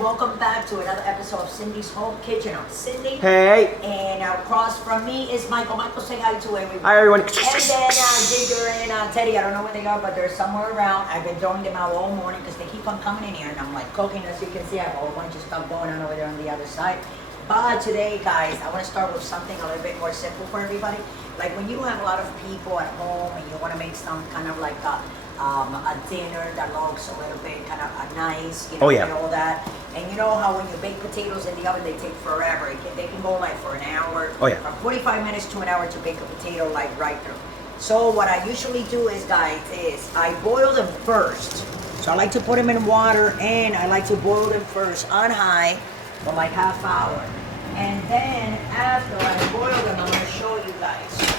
welcome back to another episode of Cindy's Home Kitchen. I'm Cindy. Hey. And across from me is Michael. Michael, say hi to everyone. Hi, everyone. And then Ginger and Teddy, I don't know where they are, but they're somewhere around. I've been throwing them out all morning because they keep on coming in here, and I'm like cooking. As you can see, I have a whole bunch of stuff going on over there on the other side. But today, guys, I want to start with something a little bit more simple for everybody. Like when you have a lot of people at home and you want to make some kind of like a dinner that looks a little bit kind of nice, you know, and all that. And you know how when you bake potatoes in the oven, they take forever. They can go like for an hour, from 45 minutes to an hour to bake a potato like right through. So what I usually do is, guys, I boil them first. So I like to put them in water and I like to boil them first on high for like half hour. And then after I boil them, I'm going to show you guys.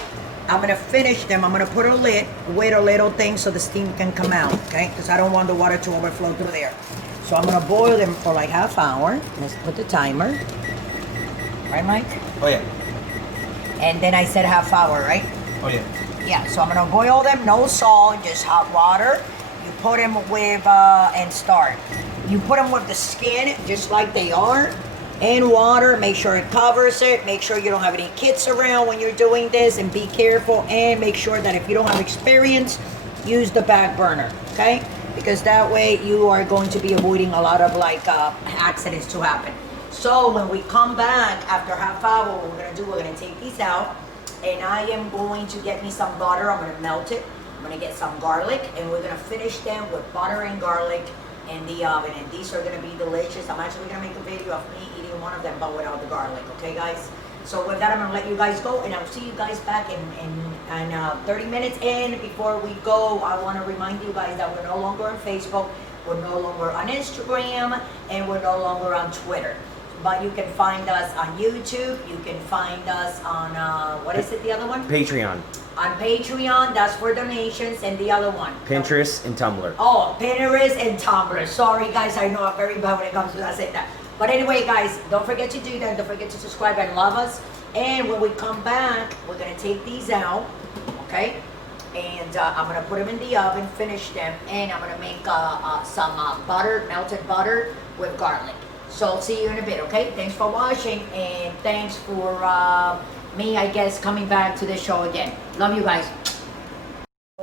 I'm going to finish them. I'm going to put a lid with a little thing so the steam can come out, okay? Because I don't want the water to overflow through there. So I'm going to boil them for like half hour. Let's put the timer. Right, Mike? Oh, yeah. And then I said half hour, right? Oh, yeah. Yeah, so I'm going to boil them, no salt, just hot water. You put them with, and start. You put them with the skin, just like they are. And water, make sure it covers it, make sure you don't have any kids around when you're doing this, and be careful, and make sure that if you don't have experience, use the back burner, okay? Because that way you are going to be avoiding a lot of like accidents to happen. So when we come back after half hour, what we're gonna do, we're gonna take these out, and I am going to get me some butter. I'm gonna melt it. I'm gonna get some garlic, and we're gonna finish them with butter and garlic in the oven, and these are going to be delicious. I'm actually going to make a video of me eating one of them, but without the garlic, okay, guys? So with that, I'm going to let you guys go, and I'll see you guys back in 30 minutes. And before we go, I want to remind you guys that we're no longer on Facebook, we're no longer on Instagram, and we're no longer on Twitter. But you can find us on YouTube. You can find us on, what is it, the other one? Patreon. On Patreon, that's for donations, and the other one? Pinterest and Tumblr. Oh, Pinterest and Tumblr. Sorry, guys, I know I'm very bad when it comes to that. Say that. But anyway, guys, don't forget to do that. Don't forget to subscribe and love us. And when we come back, we're going to take these out, okay? And I'm going to put them in the oven, finish them, and I'm going to make some butter, melted butter with garlic. So see you in a bit, okay? Thanks for watching, and thanks for me, I guess, coming back to the show again. Love you guys.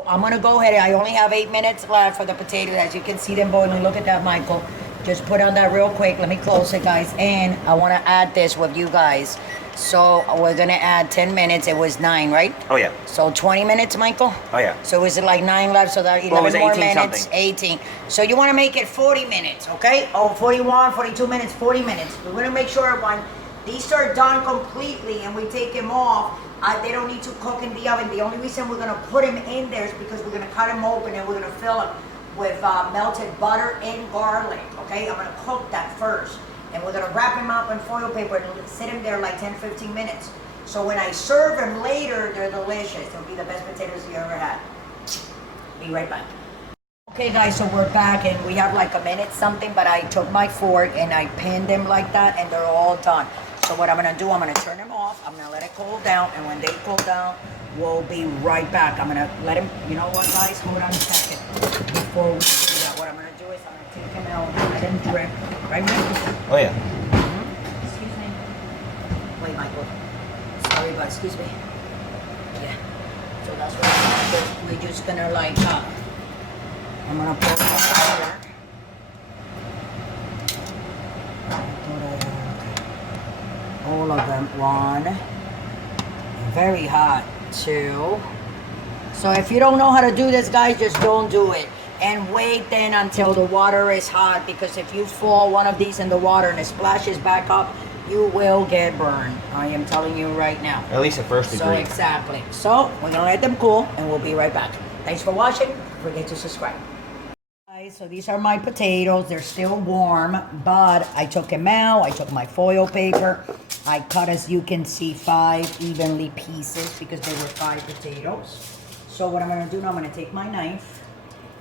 I'm gonna go ahead. I only have 8 minutes left for the potatoes. As you can see them boiling. Look at that, Michael. Just put on that real quick. Let me close it, guys. And I want to add this with you guys. So we're gonna add 10 minutes. It was 9, right? Oh, yeah. So 20 minutes, Michael? Oh, yeah. So is it like 9 left? So that 11 more minutes. Something. 18. So you want to make it 40 minutes, okay? Oh, 41, 42 minutes, 40 minutes. We're gonna make sure when these are done completely and we take them off, they don't need to cook in the oven. The only reason we're going to put them in there is because we're going to cut them open and we're going to fill them with melted butter and garlic, okay? I'm going to cook that first. And we're going to wrap them up in foil paper and sit them there like 10, 15 minutes. So when I serve them later, they're delicious. They'll be the best potatoes you ever had. Be right back. Okay, guys, so we're back and we have like a minute something, but I took my fork and I pinned them like that and they're all done. So what I'm going to do, I'm going to turn them off. I'm going to let it cool down. And when they cool down, we'll be right back. I'm going to let them, you know what, guys? Hold on a second. Before we do that, what I'm going to do is I'm going to take them out and let them drip. Right, Michael? Oh, yeah. Excuse me. Wait, Michael. Sorry, but excuse me. Yeah. So that's what I'm going to do. We're just going to like, I'm going to pour it here. All of them. 1, very hot. 2. So if you don't know how to do this, guys, just don't do it. And wait then until the water is hot, because if you fall one of these in the water and it splashes back up, you will get burned. I am telling you right now. At least at first degree. So exactly. So we're gonna let them cool and we'll be right back. Thanks for watching. Don't forget to subscribe. So these are my potatoes. They're still warm, but I took them out. I took my foil paper. I cut, as you can see, 5 evenly pieces because they were 5 potatoes. So what I'm going to do now, I'm going to take my knife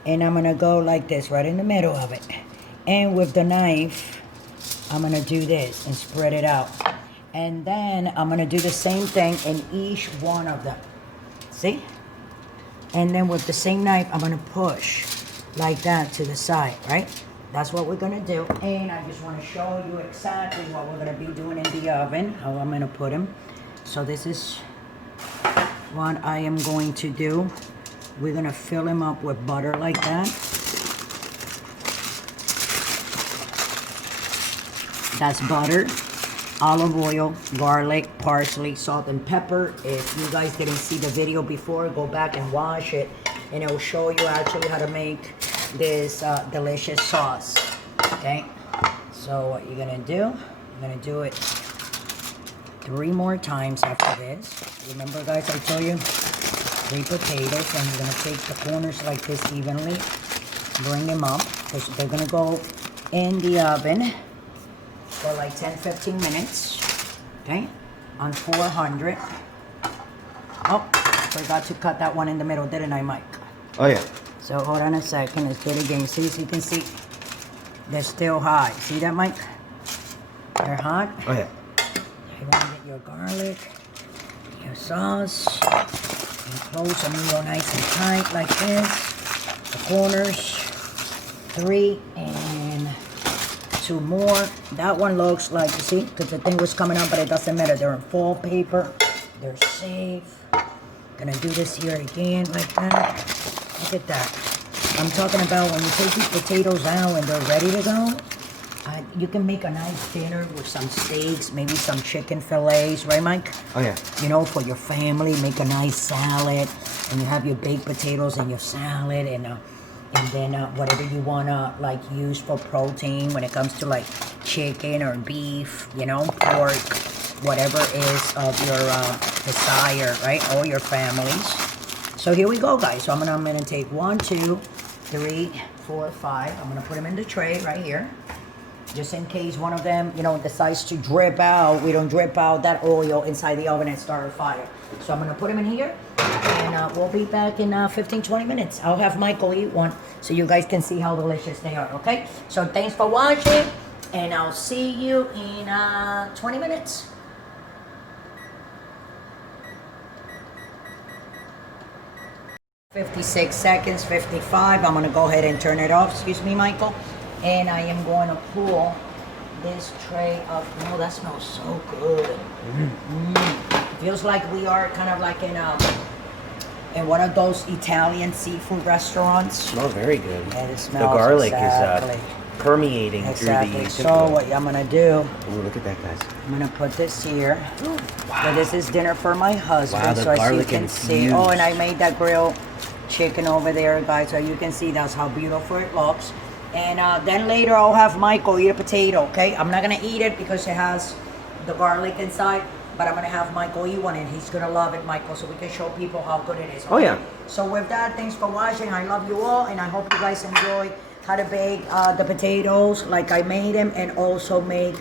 and I'm going to go like this right in the middle of it. And with the knife, I'm going to do this and spread it out. And then I'm going to do the same thing in each one of them. See? And then with the same knife, I'm going to push like that to the side, right? that's what we're gonna do. And I just wanna show you exactly what we're gonna be doing in the oven, how I'm gonna put them. So this is what I am going to do. We're gonna fill them up with butter like that. That's butter, olive oil, garlic, parsley, salt, and pepper. If you guys didn't see the video before, go back and watch it, and it will show you actually how to make this delicious sauce. Okay, so what you're gonna do, you're gonna do it 3 more times after this. Remember, guys, I told you 3 potatoes, and you're gonna take the corners like this evenly, bring them up, because they're gonna go in the oven for like 10-15 minutes, okay, on 400. Oh, forgot to cut that one in the middle, didn't I, Mike? Oh yeah. So hold on a second, let's do it again. See, so you can see they're still hot. See that, Mike? They're hot. Oh yeah. You want to get your garlic, your sauce, and close them real nice and tight like this. The corners, 3 and 2 more. That one looks like, you see, because the thing was coming out, but it doesn't matter. They're in foil paper. They're safe. Gonna do this here again like that. Look at that. I'm talking about when you take these potatoes out and they're ready to go, you can make a nice dinner with some steaks, maybe some chicken fillets, right, Mike? Oh yeah. You know, for your family, make a nice salad, and you have your baked potatoes and your salad, and then whatever you wanna like use for protein when it comes to like chicken or beef, you know, pork, whatever is of your desire, right? Or your families. So here we go, guys. So I'm gonna take 1, 2, 3, 4, 5. I'm gonna put them in the tray right here, just in case one of them, you know, decides to drip out. We don't drip out that oil inside the oven and start a fire. So I'm gonna put them in here, and we'll be back in 15-20 minutes. I'll have Michael eat one so you guys can see how delicious they are. Okay, so thanks for watching, and I'll see you in 20 minutes. 56 seconds, 55. I'm gonna go ahead and turn it off. Excuse me, Michael. And I am going to pull this tray up. Oh, that smells so good. Feels like we are kind of like in one of those Italian seafood restaurants. Smells very good. And it smells the garlic exactly. is permeating Exactly. through the. So what I'm gonna do? Ooh, look at that, guys. I'm gonna put this here. Wow. So this is dinner for my husband. Wow, the so as you garlic can see. infused. Oh, and I made that grilled chicken over there, guys. So you can see that's how beautiful it looks. And then later I'll have Michael eat a potato, okay? I'm not gonna eat it because it has the garlic inside, but I'm gonna have Michael eat one, and he's gonna love it, Michael, so we can show people how good it is. Okay? Oh yeah. So with that, thanks for watching. I love you all, and I hope you guys enjoy how to bake the potatoes like I made them, and also make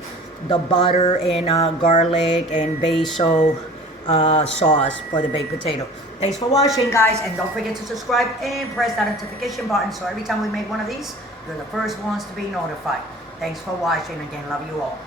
the butter and garlic and basil sauce for the baked potato. Thanks for watching, guys, and don't forget to subscribe and press that notification button so every time we make one of these, you're the first ones to be notified. Thanks for watching. Again, love you all.